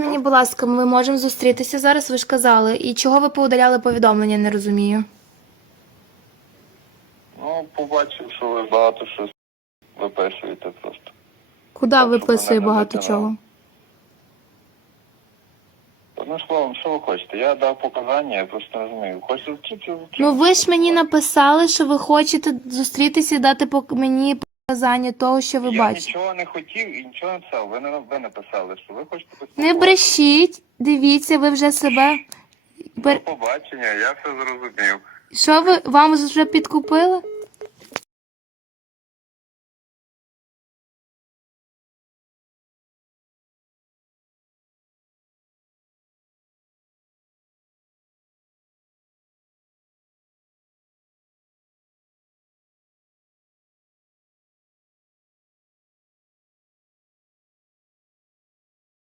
Мені, будь ласка, ми можемо зустрітися зараз, ви ж казали. І чого ви поудаляли повідомлення, не розумію. Ну, побачив, що ви багато щось виписуєте просто. Куди Так, щоб виписує мене не багато чого? Одним словом, що ви хочете? Я дав показання, я просто не розумію. Хочете зустрітися? Ну ви ж мені написали, що ви хочете зустрітися і дати пок- мені показання того, що ви я бачите. нічого не хотів і нічого не писав. Ви не ви написали, що ви хочете Не поспілкуватися. брешіть, дивіться, ви вже себе. До побачення, я все зрозумів. Що ви вам вже підкупили?